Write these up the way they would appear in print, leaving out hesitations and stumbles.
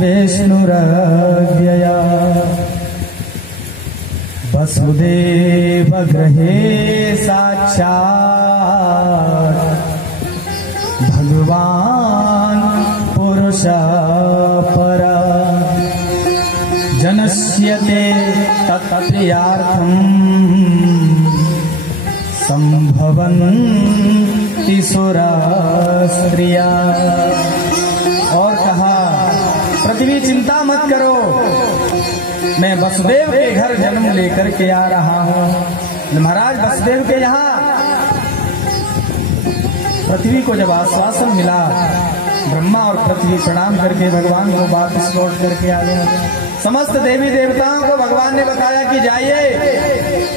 विष्णुरव्यया वसुदेव गृहे साक्षात् भगवान् पुरुषः पर जनस्यते तत्प्रियार्थम् संभवन्ति सुरस्त्रिया। और कहा, पृथ्वी चिंता मत करो, मैं वसुदेव के घर जन्म लेकर के आ रहा हूँ। महाराज वसुदेव के यहाँ पृथ्वी को जब आश्वासन मिला, ब्रह्मा और पृथ्वी प्रणाम करके भगवान को वापस लौट करके आ गए। समस्त देवी देवताओं को भगवान ने बताया कि जाइए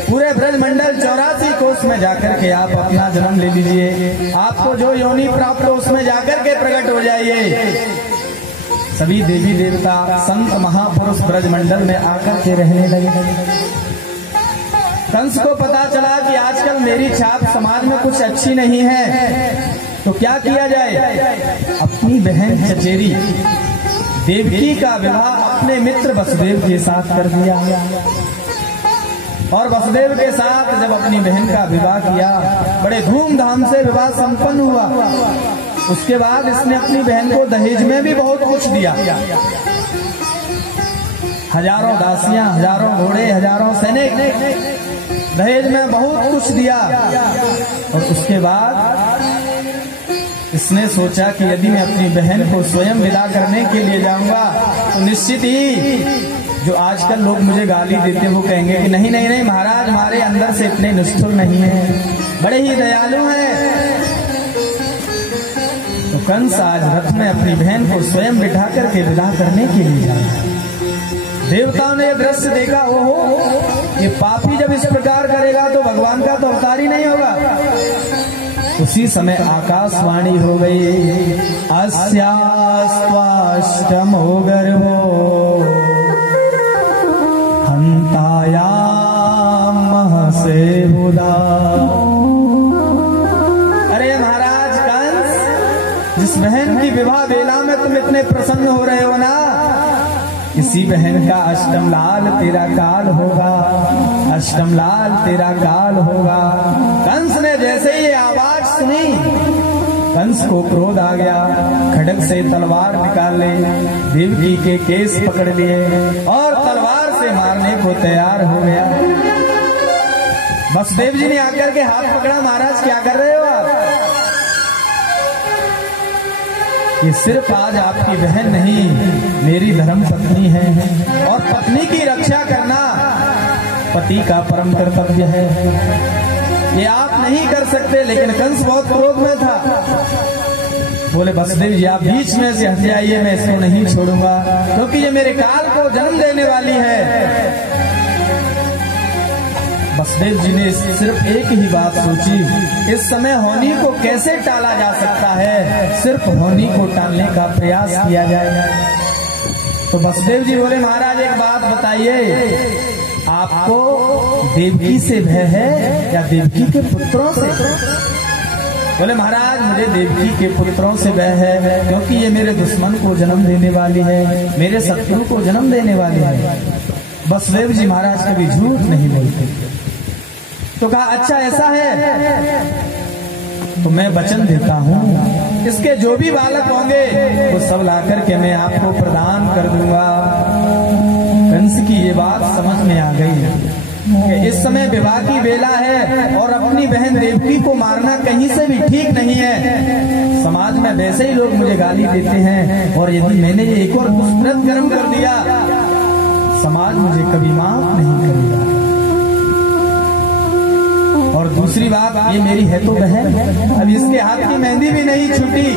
पूरे ब्रजमंडल 84 कोष में जाकर के आप अपना जन्म ले लीजिए, आपको जो योनि प्राप्त हो उसमें जाकर के प्रकट हो जाइए। सभी देवी देवता संत महापुरुष ब्रजमंडल में आकर के रहने लगे। कंस को पता चला कि आजकल मेरी छाप समाज में कुछ अच्छी नहीं है, तो क्या किया जाए। अपनी बहन चचेरी देवकी का विवाह अपने मित्र वसुदेव के साथ कर दिया। और वसुदेव के साथ जब अपनी बहन का विवाह किया, बड़े धूमधाम से विवाह संपन्न हुआ। उसके बाद इसने अपनी बहन को दहेज में भी बहुत कुछ दिया। हजारों दासियां, हजारों घोड़े, हजारों सैनिक, दहेज में बहुत कुछ दिया। और उसके बाद इसने सोचा कि यदि मैं अपनी बहन को स्वयं विदा करने के लिए जाऊंगा तो निश्चित ही जो आजकल लोग मुझे गाली देते वो कहेंगे कि नहीं नहीं नहीं महाराज हमारे अंदर से इतने निष्ठुर नहीं है, बड़े ही दयालु हैं। तो कंस आज रथ में अपनी बहन को स्वयं बिठा करके विदा करने के लिए जाए। देवताओं ने यह दृश्य देखा, ओहो ये पापी जब इस प्रकार करेगा तो भगवान का तो अवतार ही नहीं होगा। उसी समय आकाशवाणी हो गई, अस्यास्त्वाष्टमो गर्भो हन्तायाम महसे बुधा। अरे महाराज कंस, जिस बहन की विवाह बेला में तुम इतने प्रसन्न हो रहे हो ना, इसी बहन का अष्टम लाल तेरा काल होगा, अष्टम लाल तेरा काल होगा। कंस ने जैसे ही आवाज सुनी, कंस को क्रोध आ गया, खड्ग से तलवार निकाल ले, देवकी के केस पकड़ लिए और तलवार से मारने को तैयार हो गया। वसुदेव जी ने आकर के हाथ पकड़ा, महाराज क्या कर रहे हो आप। ये सिर्फ आज आपकी बहन नहीं, मेरी धर्म पत्नी है और पत्नी की रक्षा करना पति का परम कर्तव्य है। ये आप नहीं कर सकते। लेकिन कंस बहुत क्रोध में था, बोले वसुदेव जी आप बीच में से हट जाइए, मैं इसको नहीं छोड़ूंगा क्योंकि ये मेरे काल को जन्म देने वाली है। वसुदेव जी ने सिर्फ एक ही बात सोची, इस समय होनी को कैसे टाला जा सकता है, सिर्फ होनी को टालने का प्रयास किया जाए। तो वसुदेव जी बोले महाराज एक बात बताइए, आपको देवकी से भय है या देवकी के पुत्रों से। बोले महाराज मुझे देवकी के पुत्रों से भय है, क्योंकि ये मेरे दुश्मन को जन्म देने वाली है, मेरे शत्रु को जन्म देने वाली है। वसुदेव जी महाराज कभी झूठ नहीं बोलते। तो कहा अच्छा ऐसा है तो मैं वचन देता हूँ, इसके जो भी बालक होंगे वो सब लाकर के मैं आपको प्रदान कर दूंगा। कंस की ये बात समझ में आ गई कि इस समय विवाह की बेला है और अपनी बहन देवकी को मारना कहीं से भी ठीक नहीं है। समाज में वैसे ही लोग मुझे गाली देते हैं और यदि मैंने ये एक और दुष्कृत कर्म कर दिया, समाज मुझे कभी माफ नहीं करेगा। और दूसरी बात, ये मेरी है तो बहन, अब इसके हाथ की मेहंदी भी नहीं छूटी।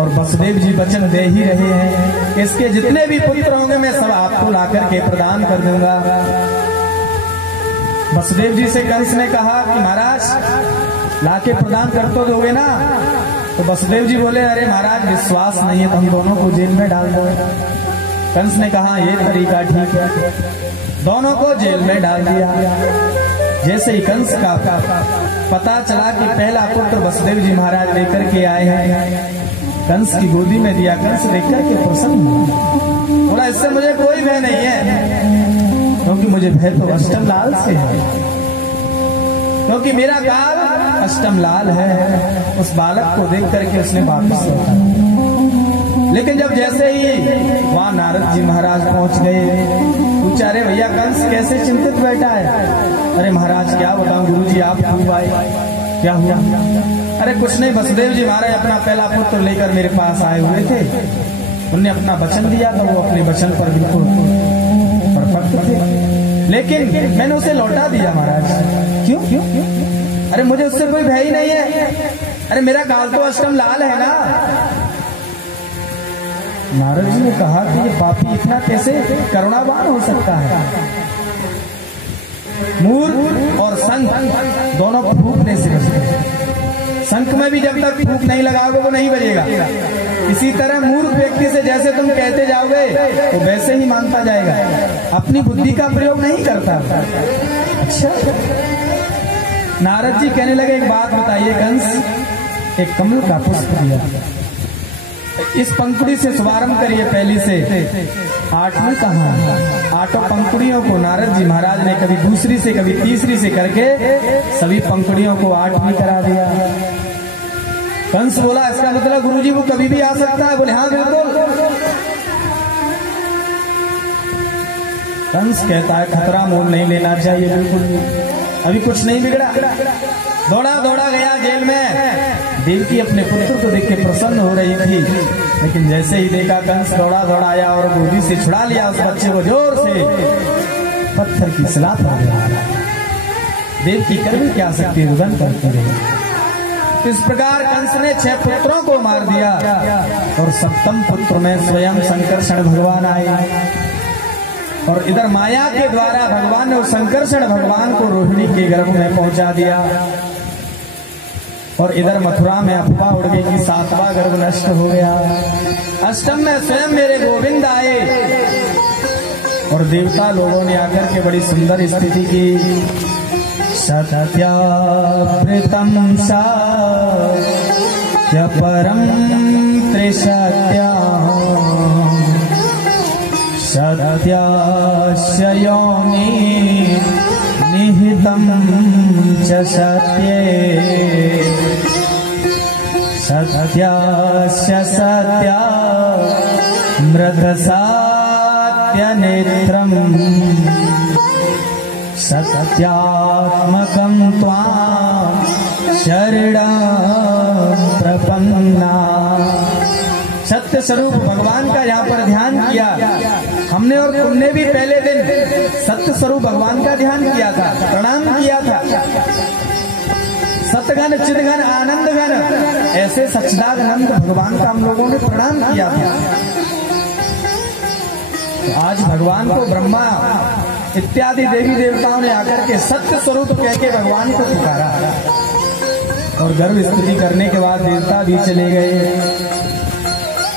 और वसुदेव जी वचन दे ही रहे हैं, इसके जितने भी पुत्र होंगे मैं सब आपको लाकर के प्रदान कर दूंगा। वसुदेव जी से कंस ने कहा कि महाराज लाके प्रदान कर तो दोगे ना। तो वसुदेव जी बोले अरे महाराज विश्वास नहीं है तो हम दोनों को जेल में डाल दो। कंस ने कहा ये तरीका ठीक है, दोनों को जेल में डाल दिया। जैसे ही कंस का पता चला कि पहला पुत्र वसुदेव जी महाराज लेकर के आए हैं, कंस की गोदी में दिया। कंस देख करके प्रसन्न हुआ, बोला इससे मुझे कोई भय नहीं है, क्योंकि मुझे भय तो अष्टम लाल से है, क्योंकि मेरा काल अष्टम लाल है। उस बालक को देख करके उसने वापस लौटा। लेकिन जब जैसे ही वहां नारद जी महाराज पहुंच गए, पूछा अरे भैया कंस कैसे चिंतित बैठा है? अरे महाराज क्या बताऊं गुरुजी, आप क्यों आए, क्या हुआ? अरे कुछ नहीं, वसुदेव जी महाराज अपना पहला पुत्र लेकर मेरे पास आए हुए थे। उन्होंने अपना वचन दिया था, वो अपने वचन पर बिल्कुल परफेक्ट थे, लेकिन मैंने उसे लौटा दिया महाराज। क्यों? अरे मुझे उससे कोई भय ही नहीं है। अरे मेरा काल तो अष्टम लाल है ना। नारद जी ने कहा कि ये पापी इतना कैसे करुणावान हो सकता है? मूर्ख और संत दोनों फूकने से बचते हैं। शंख में भी जब तक फूक नहीं लगाओगे वो नहीं बजेगा। इसी तरह मूर्ख व्यक्ति से जैसे तुम कहते जाओगे तो वैसे ही मानता जाएगा, अपनी बुद्धि का प्रयोग नहीं करता। अच्छा, नारद जी कहने लगे एक बात बताइए कंस, एक कमल का पुष्प दिया, इस पंखुड़ी से शुभारंभ करिए पहली से 8वीं कहानी। 8 पंखुड़ियों को नारद जी महाराज ने कभी दूसरी से कभी तीसरी से करके सभी पंखुड़ियों को 8वीं करा दिया। कंस बोला इसका मतलब गुरुजी वो कभी भी आ सकता है? बोले हाँ बिल्कुल। कंस कहता है खतरा मोल नहीं लेना चाहिए, बिल्कुल अभी कुछ नहीं बिगड़ा। दौड़ा दौड़ा गया जेल में। देवकी अपने पुत्र को देख के प्रसन्न हो रही थी, लेकिन जैसे ही देखा कंस दौड़ा दौड़ा आया और गोदी से छुड़ा लिया उस बच्चे को, जोर से पत्थर की सलाह पर गया। देवकी कर भी क्या सकती है, रुदन करती रही। इस प्रकार कंस ने 6 पुत्रों को मार दिया और 7वें पुत्र में स्वयं संकर्षण भगवान आए और इधर माया के द्वारा भगवान ने उस संकर्षण भगवान को रोहिणी के गर्भ में पहुंचा दिया। और इधर मथुरा में अफवाह उड़ गई कि 7वां गर्भ नष्ट हो गया। अष्टम में स्वयं मेरे गोविंद आए और देवता लोगों ने आकर के बड़ी सुंदर स्थिति की। सत्यावृतम सत्य परम त्रिसत्या सत्यास्य योनि निहितं च सत्ये सत्यास्य सत्या मृगसात्यनेत्रम् सत्यात्मकं त्वां शरणं प्रपन्ना। सत्य स्वरूप भगवान का यहाँ पर ध्यान किया हमने, और तुमने भी पहले दिन सत्य स्वरूप भगवान का ध्यान किया था, प्रणाम किया था। सतघन चिदघन आनंद घन ऐसे सच्चिदानंद भगवान का हम लोगों ने प्रणाम किया था। तो आज भगवान को ब्रह्मा इत्यादि देवी देवताओं ने आकर के सत्य स्वरूप कह के भगवान को पुकारा और गर्भ स्तुति करने के बाद देवता भी चले गए।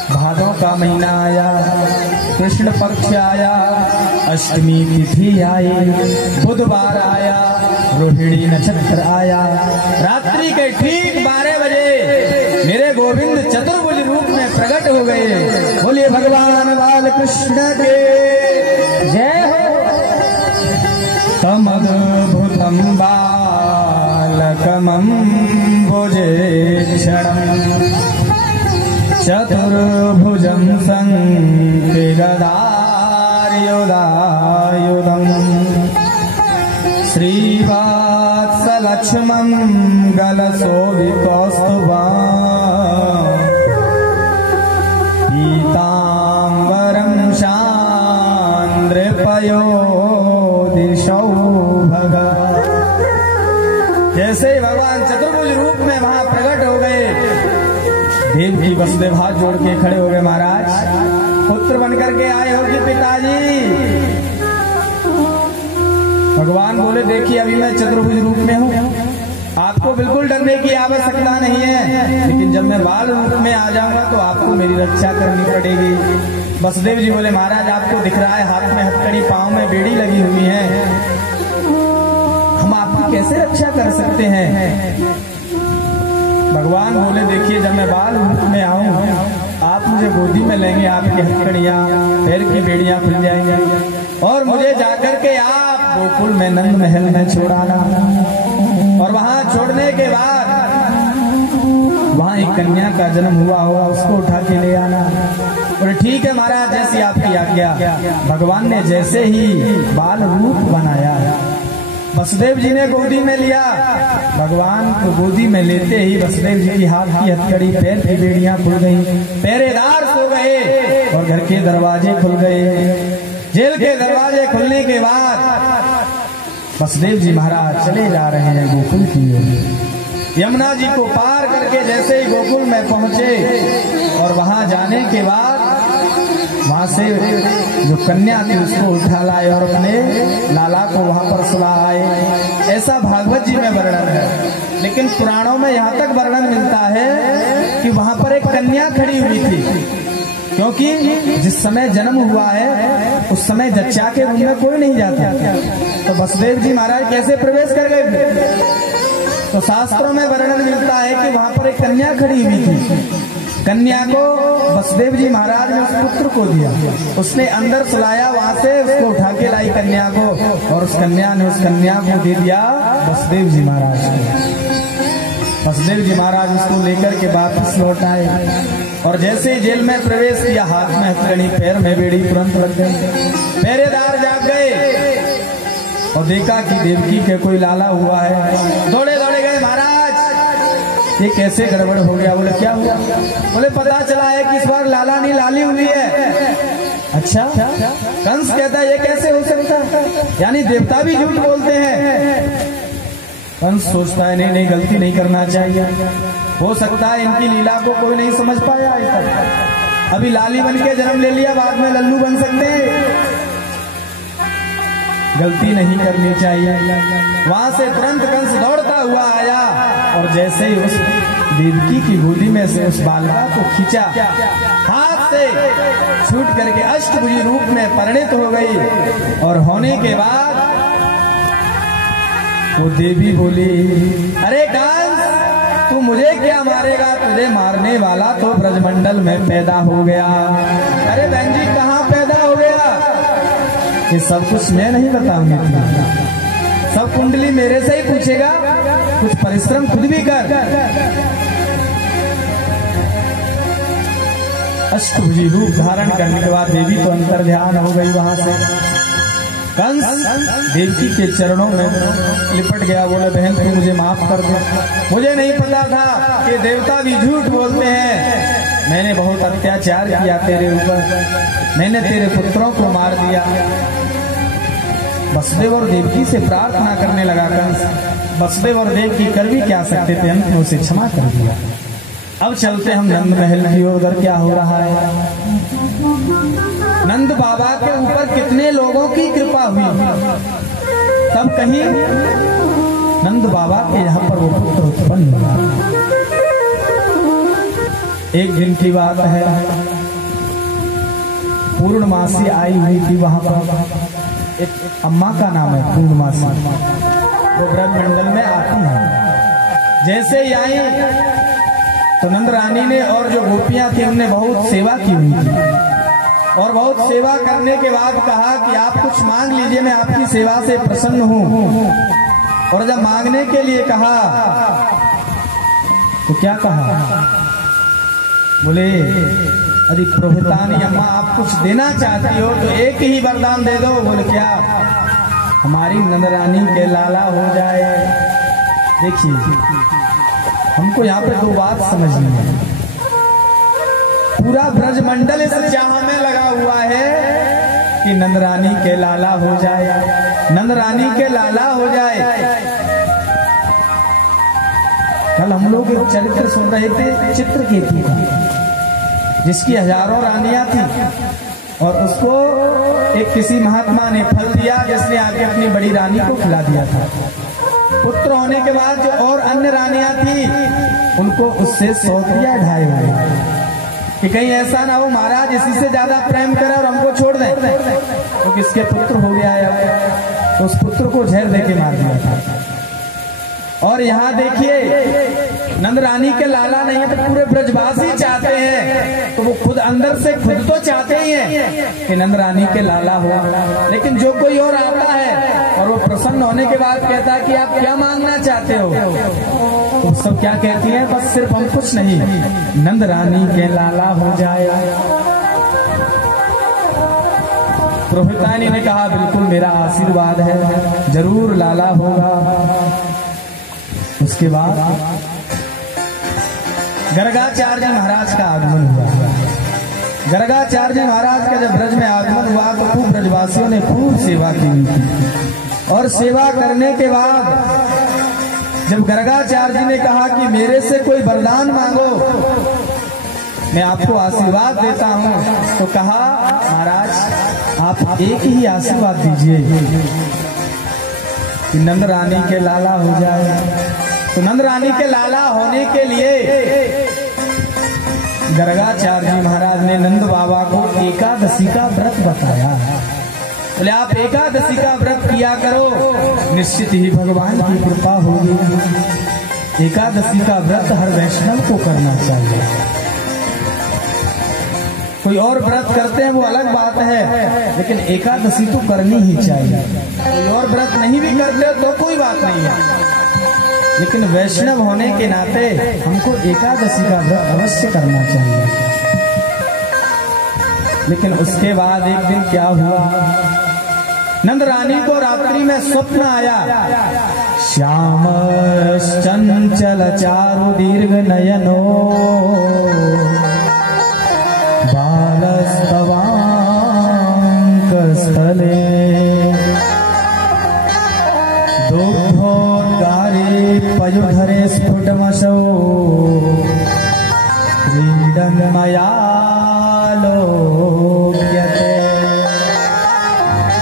भादों का महीना आया, कृष्ण पक्ष आया, अष्टमी तिथि आई, बुधवार आया, रोहिणी नक्षत्र आया। रात्रि के ठीक 12 बजे मेरे गोविंद चतुर्भुज रूप में प्रकट हो गए। बोलिए भगवान बाल कृष्ण के जय हो। तमद्भुतं बालकमं भुजेक्षणम् चतुर्भुजं शङ्खगदायुधायुधम् श्रीवात्सलक्ष्मं गलशोभिकौस्तुभम् पीताम्बरं शान्द्रपयोधिसौभग। जैसे ही भगवान चतुर्भुज रूप में वहां प्रकट हो गए, देवकी वसुदेव हाथ जोड़ के खड़े हो गए। महाराज पुत्र बनकर के आए हो कि पिताजी? भगवान बोले देखिए अभी मैं चतुर्भुज रूप में हूँ, आपको बिल्कुल डरने की आवश्यकता नहीं है, लेकिन जब मैं बाल रूप में आ जाऊंगा तो आपको मेरी रक्षा करनी पड़ेगी। वसुदेव जी बोले महाराज आपको दिख रहा है हाथ में हथकड़ी, पांव में बेड़ी लगी हुई है, हम आपकी कैसे रक्षा कर सकते हैं? भगवान बोले देखिए जब मैं बाल रूप में आऊं आप मुझे गोदी में लेंगे, आपकी हथकड़ियां पैर की बेड़ियां खुल जाएंगी और मुझे जाकर के आप गोकुल में नंद महल में छोड़ाना। और वहां छोड़ने के बाद वहां एक कन्या का जन्म हुआ होगा, उसको उठा के ले आना। और ठीक है महाराज, जैसी आपकी आज्ञा। भगवान ने जैसे ही बाल रूप बनाया, वसुदेव जी ने गोदी में लिया। भगवान को गोदी में लेते ही वसुदेव जी की हाथ की हथकड़ी पैर की बेड़ियां खुल गई, पहरेदार सो गए और घर के दरवाजे खुल गए। जेल के दरवाजे खुलने के बाद वसुदेव जी महाराज चले जा रहे हैं गोकुल की ओर। यमुना जी को पार करके जैसे ही गोकुल में पहुंचे और वहां जाने के बाद वहां से जो कन्या थी उसको उठा लाए और अपने लाला को वहां पर सुला आए। ऐसा भागवत जी में वर्णन है। लेकिन पुराणों में यहाँ तक वर्णन मिलता है कि वहां पर एक कन्या खड़ी हुई थी, क्योंकि जिस समय जन्म हुआ है उस समय जच्चा के रूम में कोई नहीं जाता। तो वसुदेव जी महाराज कैसे प्रवेश कर गए? तो शास्त्रों में वर्णन मिलता है कि वहां पर एक कन्या खड़ी हुई थी। कन्या को वसुदेव जी महाराज ने उस पुत्र को दिया, उसने अंदर सुलाया, वहां से उसको उठा के लाई कन्या को, और उस कन्या ने उस कन्या को दे दिया वसुदेव जी महाराज को। वसुदेव जी महाराज उसको लेकर के वापस लौट आए और जैसे ही जेल में प्रवेश किया, हाथ में हथकड़ी पैर में बेड़ी तुरंत लग गई। पहरेदार जाग गए और देखा कि देवकी के कोई लाला हुआ है। दौड़े दौड़े गए, महाराज ये कैसे गड़बड़ हो गया? बोले क्या हुआ? बोले पता चला है कि इस बार लाला नहीं लाली हुई है। अच्छा? कंस कहता है ये कैसे हो सकता? यानी देवता भी झूठ बोलते हैं। कंस सोचता है नहीं नहीं, गलती नहीं करना चाहिए, हो सकता है इनकी लीला को कोई नहीं समझ पाया है। अभी लाली बन के जन्म ले लिया, बाद में लल्लू बन सकते हैं, गलती नहीं करनी चाहिए। वहां से तुरंत कंस दौड़ता हुआ आया और जैसे ही उस देवकी की गोदी में से उस बालिका को खींचा, हाथ से छूट करके अष्टभुजी रूप में परिणित हो गई। और होने के बाद वो देवी बोली, अरे कंस तू मुझे क्या मारेगा? तुझे मारने वाला तो ब्रजमंडल में पैदा हो गया। अरे बहन जी कहाँ पैदा हो गया? ये सब कुछ मैं नहीं बताऊंगी, सब कुंडली मेरे से ही पूछेगा, कुछ परिश्रम खुद भी कर। अष्टभुजी रूप धारण करने के बाद देवी तो अंतर ध्यान हो गई। वहां से कंस देवकी के चरणों में लिपट गया, बोले बहन तू मुझे माफ कर दे, मुझे नहीं पता था कि देवता भी झूठ बोलते हैं। मैंने बहुत अत्याचार किया तेरे ऊपर, मैंने तेरे पुत्रों को मार दिया। वसुदेव और देवकी से प्रार्थना करने लगा कंस। वसुदेव और देवकी कर भी क्या सकते थे, अंत में उसे क्षमा कर दिया। अब चलते हम नंद महल की ओर। उधर क्या हो रहा है? नंद बाबा के ऊपर कितने लोगों की कृपा हुई, तब कहीं नंद बाबा के यहाँ पर वो पुत्र उत्पन्न हुआ। एक दिन की बात है, पूर्णमासी आई हुई थी वहां पर। एक अम्मा का नाम है पूर्णमासी, वो ब्रजमंडल में आती है। जैसे ही आई तो नंद रानी ने और जो गोपियां थी उनने बहुत सेवा की हुई थी, और बहुत सेवा करने के बाद कहा कि आप कुछ मांग लीजिए, मैं आपकी सेवा से प्रसन्न हूं। और जब मांगने के लिए कहा तो क्या कहा? बोले अरे प्रभुतानी अम्मा आप कुछ देना चाहती हो तो एक ही वरदान दे दो। बोले क्या? हमारी नंद रानी के लाला हो जाए। देखिए हमको यहाँ पे दो बात समझनी है। पूरा ब्रजमंडल इस चाह में लगा हुआ है कि नंद रानी के लाला हो जाए, नंद रानी के लाला हो जाए। कल हम लोग एक चरित्र सुन रहे थे चित्रकेतु का, जिसकी हजारों रानियां थी और उसको एक किसी महात्मा ने फल दिया जिसने आके अपनी बड़ी रानी को खिला दिया था। पुत्र होने के बाद जो और अन्य रानियां थी उनको उससे सौतिया ढाए हुए कि कहीं ऐसा ना हो महाराज इसी से ज्यादा प्रेम करे और हमको छोड़ दे। तो किसके पुत्र हो गया है, तो उस पुत्र को जहर देके मार दिया था। और यहाँ देखिए नंद रानी के लाला नहीं है तो पूरे ब्रजवासी चाहते हैं, तो वो खुद अंदर से खुद तो चाहते ही हैं कि नंद रानी के लाला हो, लेकिन जो कोई और आता है और वो प्रसन्न होने के बाद कहता है कि आप क्या मांगना चाहते हो, तो सब क्या कहती है, बस सिर्फ हम कुछ नहीं, नंद रानी के लाला हो जाए। प्रोहितानी ने कहा बिल्कुल मेरा आशीर्वाद है, जरूर लाला होगा। उसके बाद गर्गाचार्य महाराज का आगमन हुआ। गर्गाचार्य महाराज का जब ब्रज में आगमन हुआ तो खूब ब्रजवासियों ने खूब सेवा की थी, और सेवा करने के बाद जब गर्गाचार्य जी ने कहा कि मेरे से कोई वरदान मांगो, मैं आपको आशीर्वाद देता हूँ, तो कहा महाराज आप एक ही आशीर्वाद दीजिए कि नंद रानी के लाला हो जाए। तो नंद रानी के लाला होने के लिए गर्गाचार्य जी महाराज ने नंद बाबा को एकादशी का व्रत बताया। बोले आप एकादशी का व्रत किया करो, निश्चित ही भगवान की कृपा होगी। एकादशी का व्रत हर वैष्णव को करना चाहिए। कोई और व्रत करते हैं वो अलग बात है, लेकिन एकादशी तो करनी ही चाहिए। कोई और व्रत नहीं भी करते तो कोई बात नहीं है, लेकिन वैष्णव होने के नाते हमको एकादशी का व्रत अवश्य करना चाहिए। लेकिन उसके बाद एक दिन क्या हुआ, नंद रानी को रात्रि में स्वप्न आया, श्याम चंचल चारु दीर्घ नयनो स्थले दुग्धोद्गारे पयुधरे स्फुटमशो क्रीडन्मया लोक्यते।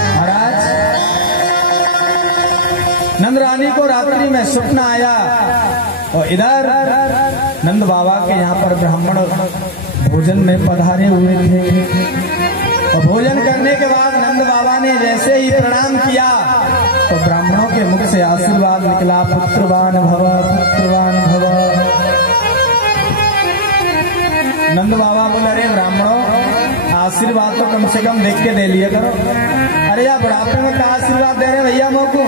महाराज नंद रानी को रात्रि में स्वप्न आया, और इधर नंद बाबा के यहाँ पर ब्राह्मण भोजन में पधारे हुए थे। और भोजन करने के बाद नंद बाबा ने जैसे ही प्रणाम किया तो ब्राह्मणों के मुख से आशीर्वाद निकला, पुत्रवान भव पुत्रवान भव। नंद बाबा बोले अरे ब्राह्मणों आशीर्वाद तो कम से कम देख के दे लिया करो। अरे यार बुढ़ापे में क्या आशीर्वाद दे रहे भैया मोको।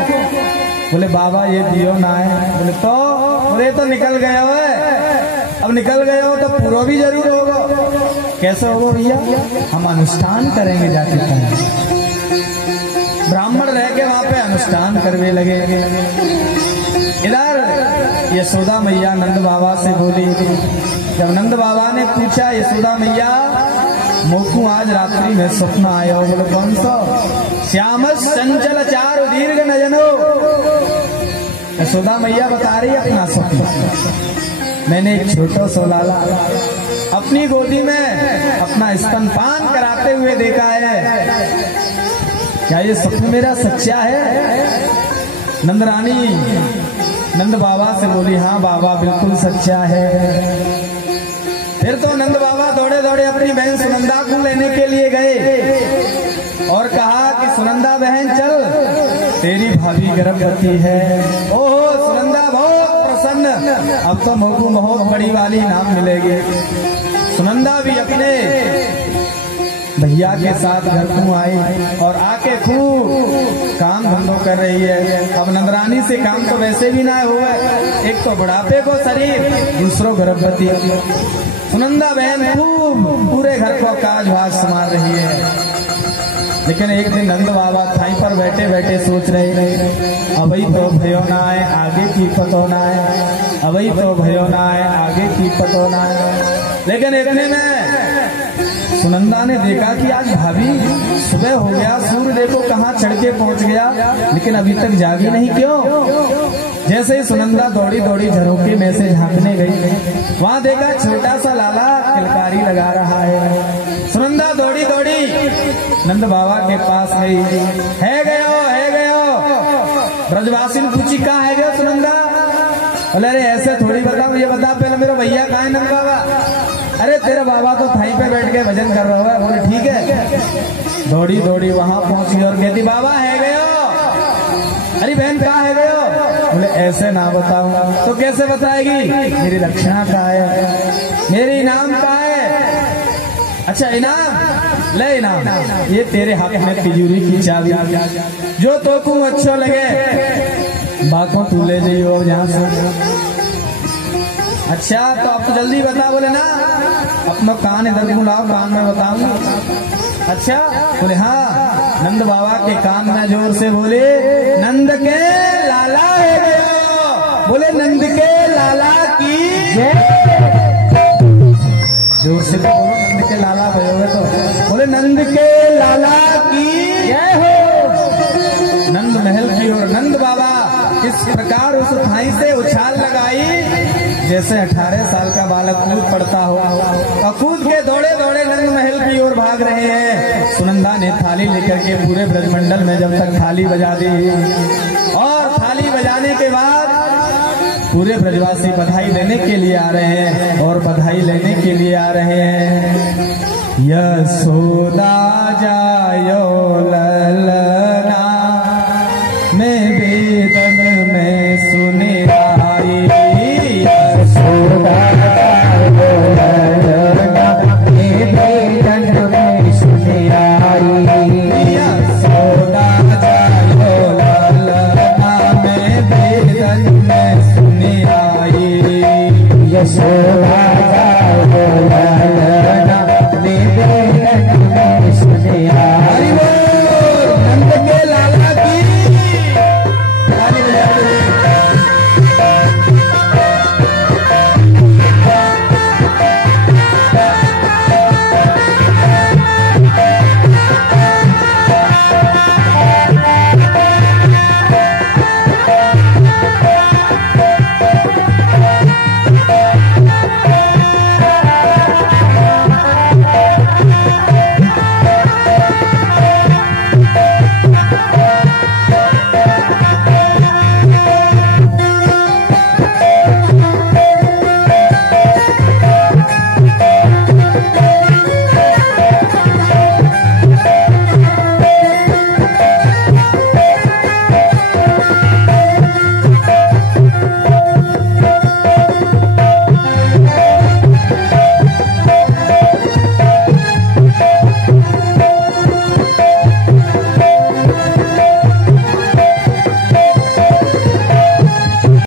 बोले बाबा ये दियो ना है। बोले तो निकल गए हो, अब निकल गए हो तो पूरा भी जरूर होगा। कैसे होगा भैया, हम अनुष्ठान करेंगे जाके कहीं। ब्राह्मण रह के वहां पे अनुष्ठान करने लगे। इधर यशोदा मैया नंद बाबा से बोली। जब नंद बाबा ने पूछा यशोदा मैया मोकू आज रात्रि में स्वप्न आया, बोले कौन सा? श्यामस चंचल चारु दीर्घ नयनो। यशोदा मैया बता रही अपना स्वप्न। मैंने एक छोटा सा लाला अपनी गोदी में अपना स्तनपान कराते हुए देखा है। क्या ये स्वप्न मेरा सच्चा है? नंद रानी नंद बाबा से बोली हाँ बाबा बिल्कुल सच्चा है। फिर तो नंद बाबा दौड़े दौड़े अपनी बहन सुनंदा को लेने के लिए गए और कहा कि सुनंदा बहन चल, तेरी भाभी गर्भवती है। ओहो सुनंदा बहुत प्रसन्न, अब तो मोकू बहुत बड़ी वाली नाम मिलेगी। सुनंदा भी अपने भैया के साथ घर को आई और आके खूब काम धंधों कर रही है। अब नंदरानी से काम तो वैसे भी ना हुआ, एक तो बुढ़ापे को शरीर, दूसरों गर्भवती। सुनंदा बहन खूब पूरे घर को काज भाज संभाल रही है। लेकिन एक दिन नंद बाबा थाई पर बैठे बैठे सोच रहे, अभी तो भयो ना है आगे की पतो ना है, अभी तो भयो ना है आगे की पतो ना है। लेकिन इतने में सुनंदा ने देखा कि आज भाभी सुबह हो गया, सूर्य देखो कहाँ चढ़ के पहुंच गया, लेकिन अभी तक जागी नहीं क्यों? जैसे ही सुनंदा दौड़ी दौड़ी झरोखे में से झांकने गई, वहां देखा छोटा सा लाला किलकारी लगा रहा है। सुनंदा दौड़ी दौड़ी नंद बाबा के पास गई। है गयो ब्रजवासी ने पूछी कहाँ है गयो सुनंदा? बोले अरे ऐसे थोड़ी बता, ये बता पहले मेरा भैया कहाँ है नंद बाबा? अरे तेरा बाबा तो थाई पे बैठ के भजन कर रहा है। बोले ठीक है। दौड़ी दौड़ी वहां पहुंची और कहती बाबा है गयो। अरे बहन कहाँ है गयो? बोले ऐसे ना बताऊं। तो कैसे बताएगी? मेरी दक्षिणा कहाँ है, मेरी इनाम कहाँ है? अच्छा इनाम ले, इनाम ये तेरे हाथ में तिजोरी की चाबी, जो तो तू अच्छो लगे बातों तू ले जाइयो और यहाँ से। अच्छा तो अब तो जल्दी बता। बोले ना अपना कान इधर बुलाओ, कान में बताऊंगा। अच्छा बोले हाँ। नंद बाबा के कान में जोर से बोले नंद के लाला हो गयो। बोले नंद के लाला की जोर से बोलो, नंद के लाला हो तो बोले नंद के लाला की जय हो। नंद महल की ओर नंद बाबा इस प्रकार उस थाई से उछाल लगाई जैसे 18 साल का बालक कूद पड़ता हो, और कूद के दौड़े दौड़े नंद महल की ओर भाग रहे हैं। सुनंदा ने थाली लेकर के पूरे ब्रजमंडल में जब तक थाली बजा दी, और थाली बजाने के बाद पूरे ब्रजवासी बधाई लेने के लिए आ रहे हैं, और बधाई लेने के लिए आ रहे हैं। यशोदा जा